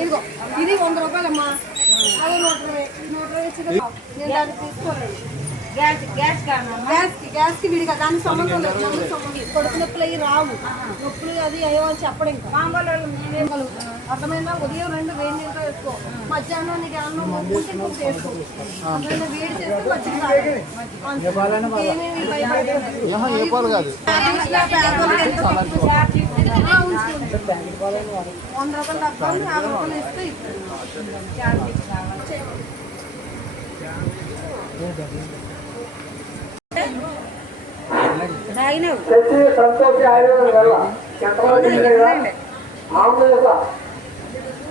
ఇదిగో ఇది 100 రూపాయలమ్మా. అది 120 నేను దాన్ని తీసుకోలేదు. గ్యాస్కి విడిగా దానికి సంబంధం లేదు. కడుపు నొప్పులు అవి రావు. నొప్పులు అది అయ్యో అని చెప్పడం ఇంకా అర్థమైందా. ఉదయం 2 వేడి నీళ్ళతో వేసుకో. మధ్యాహ్నం నీకు అన్నం మొక్కుంటే ఇంకొకటి వేసుకో. అర్థమైనా వేడి చేస్తే మజ్జిగ ఏమేమి భయపడలేదు. 100 రూపాయలు డబ్బా 50 రూపాయలు ఇస్తే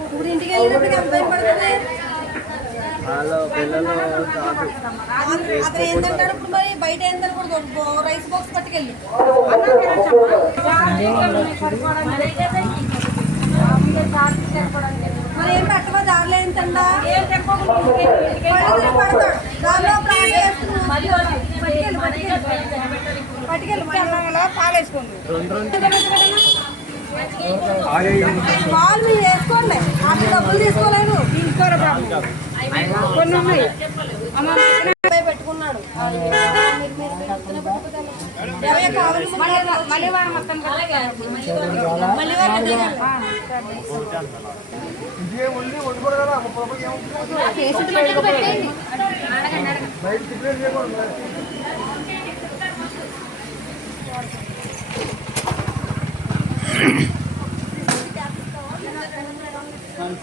ఇప్పుడు ఇంటికి వెళ్ళినప్పుడు ఎంత భయం పడుతుంది. అతను ఏంటంటాడు ఇప్పుడు మరి బయట ఏంటనకూడదు. రైస్ బాక్స్ పట్టుకెళ్ళి మరి ఏం పెట్టవా దారిలో ఏంటండా పడతాడు. దారిలో పట్టుకెళ్ళి పాలేసుకోండి. పాలు మీరు వేసుకోండి. అక్కడ డబ్బులు తీసుకోలేదు. పెట్టుకున్నాడు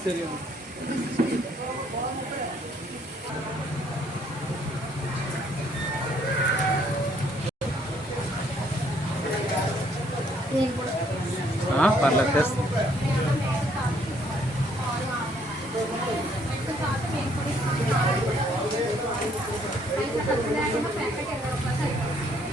సరే. పర్లేదు